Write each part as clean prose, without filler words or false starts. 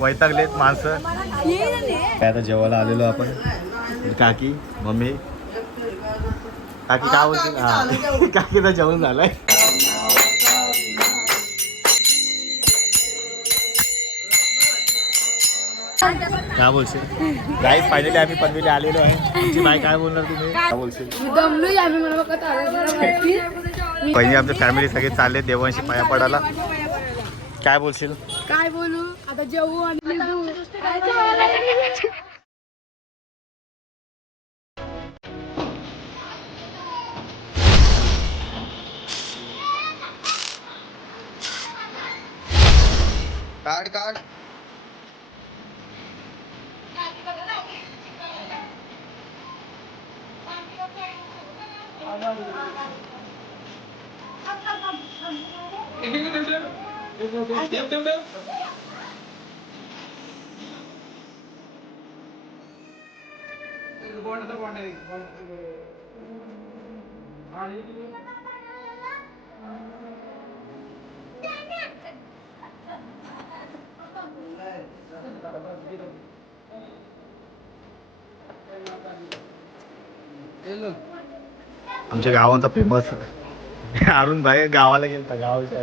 वैतागलेत माणसं. आता जेवायला आलेलो आपण. काकी मम्मी काकी काय बोलतील. काकीचं जेवण झालंय. काय बोलशील. गाईस फायनली आम्ही पनवेली आलेलो आहे. तुमची बाई काय बोलणार तुम्ही. काय बोलशील. पहिले आमच्या फॅमिली सगळे चालले देवांशी पाया पडायला. काय बोलशील. काय बोलू आता जेवू आणि काढ काढ. आमच्या गावाचा फेमस अरुण भाई गावाला गेलता. गावाच्या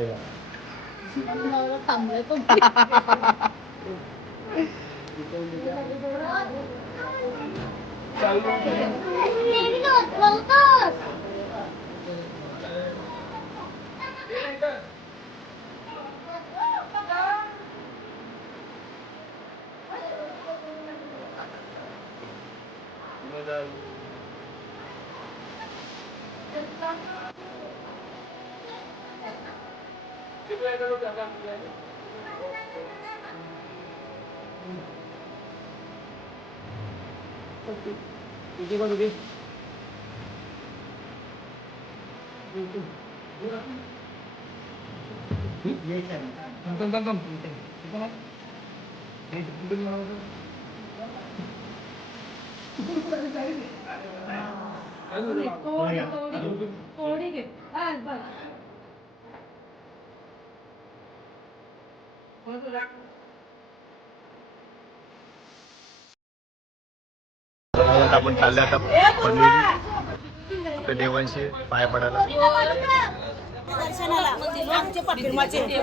आपण चालले आता पनवेली देवांशी पाया पडायला.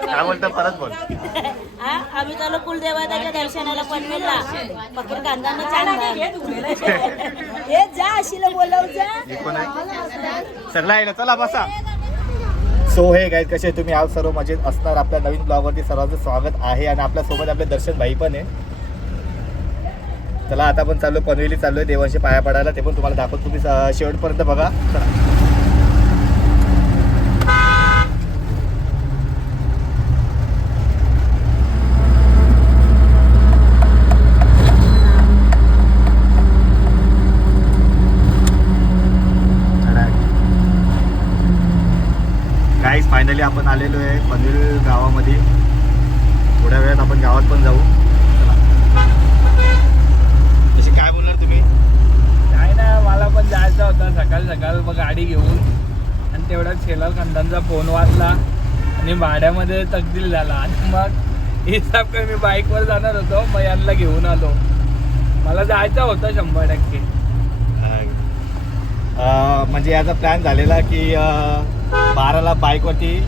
काय बोलतो परत बोल. आम्ही चालू कुलदेवताच्या दर्शनाला पनवेलला फकीर कांदाना हे जा अशीला बोलव जा. सगळा आहे ना. चला बसा. सो हे गाईज कसे तुम्ही आज सर्व मजेत असणार. आपल्या नवीन ब्लॉगवरती सर्वांचं स्वागत आहे. आणि आपल्यासोबत आपले दर्शन भाई पण आहे. चला आता आपण चाललो पनवेली चाललोय देवांशी पाया पडायला. ते पण तुम्हाला दाखवतो. तुम्ही शेवटपर्यंत बघा. गाईज फायनली आपण आलेलो आहे पनवेल गावामध्ये. थोड्या वेळात आपण गावात पण जाऊ. काय बोलणार तुम्ही. काय नाही मला पण जायचं होतं सकाळ सकाळ गाडी घेऊन. आणि तेवढ्यात शेलार खानदानचा फोन वाजला आणि भाड्यामध्ये तकदील झाला. आणि मग हिसाब काय मी बाईकवर जाणार होतो. मग यांना घेऊन आलो. मला जायचं होतं 100%. म्हणजे याचा प्लॅन झालेला की 12ला बाईकवरती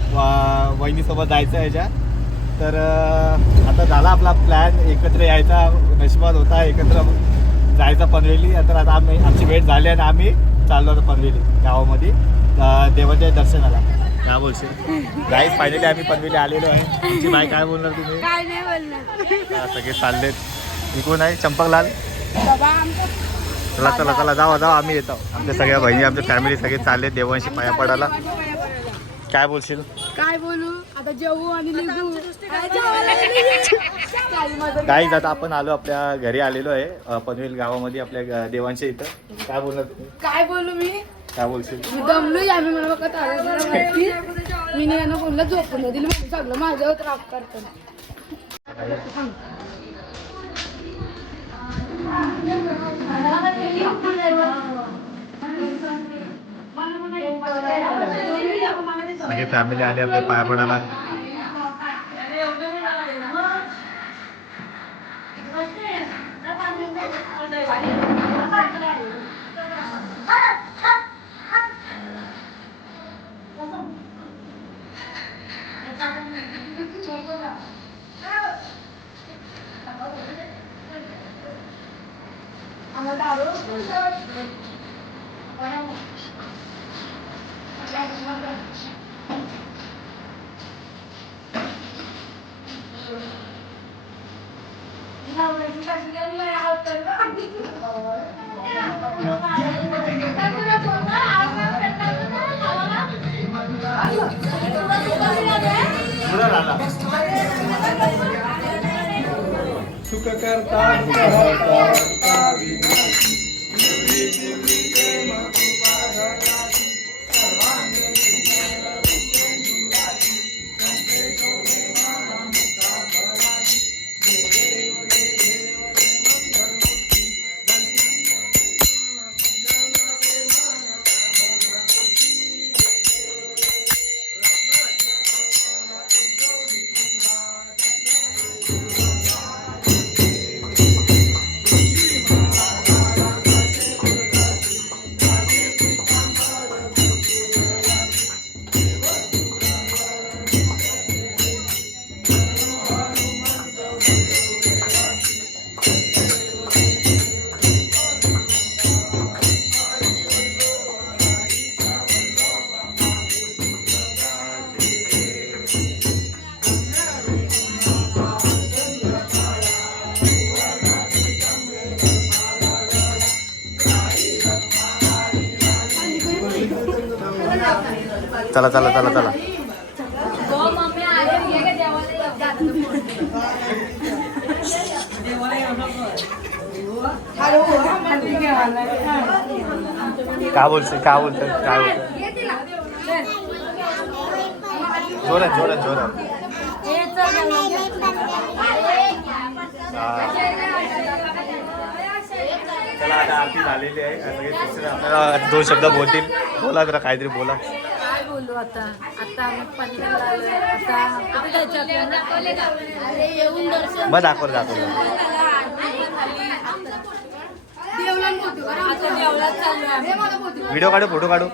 वहिनीसोबत जायचं ह्याच्या. तर आता झाला आपला प्लॅन. एकत्र यायचा नशिबात होता. एकत्र जायचा पनवेली. तर आता आमची भेट झाली आणि आम्ही चाललो होतो पनवेली गावामध्ये देवाच्या दर्शनाला. काय बोलशील. गाईज फायनली आम्ही पनवेली आलेलो आहे. तुमची बाई काय बोलणार तुम्ही. काय नाही बोलणार. सगळे चाललेत. इकडून आहे चंपकलाल. चला चला चला जावा जावा आम्ही येतो. आमच्या सगळ्या बहिणी आमच्या फॅमिली सगळे चालले देवांशी पाया पडायला. काय बोलशील. काय बोलू आता जेवू आणि निघू. गाईज आता आपण आलो आपल्या घरी आलेलो आहे पनवेल गावामध्ये आपल्या देवांच्या इथं. काय बोलणार तुम्ही. काय बोलू मी. काय बोलशील. मी दमलोय. आम्ही मला बघत आलो मी नाही यांना कोणला झोपून दिली. म्हणून सगळं माझ्यावर राग करतो. म्हणजे फॅमिली आली आपल्या पाया पडायला. पुढं राहिला. सुख करता चला चला चला चला. काय बोलते काय बोलते काय बोलते जोरात जोरात जोरात. चला आता आरती झालेली आहे. सगळे दुसरे आपल्याला 2 शब्द बोलतील. बोला जरा काहीतरी बोला. काय बोलू आता आता पनवेलला आलोय. आता कुठे जायचं आपल्याला? अरे येऊन दर्शन मग दाखव दाखव. आता देवळात चाललो आम्ही. व्हिडिओ काढू फोटो काढू.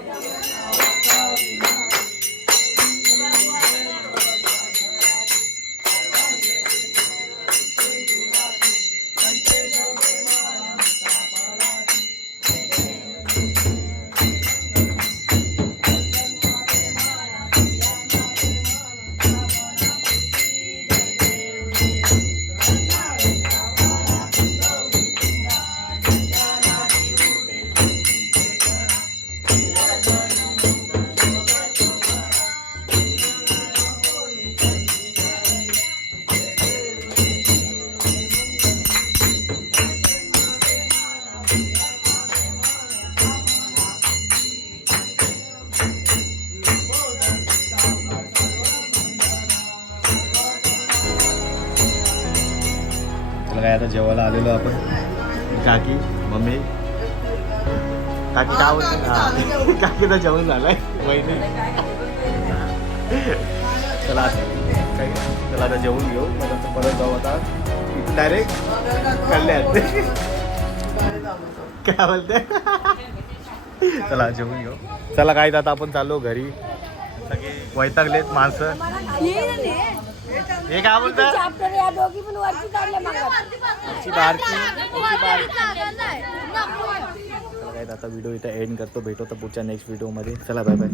काय आता जेवायला आलेलो आपण. काकी मम्मी काकी काय बोलते. काकीचं जेवण झालंय वहिनी. चला चला आता जेवून घेऊ. मग परत जाऊ आता इथं डायरेक्ट कल्याण. काय बोलते. चला जेवून घेऊ. चला काय आता आपण चाललो घरी. सगळे वैतागलेत माणसं. हे काय बोलतात. या दोघी पण वरती काढले आता व्हिडिओ इथे एंड करतो. भेटू तर पुढच्या नेक्स्ट व्हिडिओमध्ये. चला बाय बाय.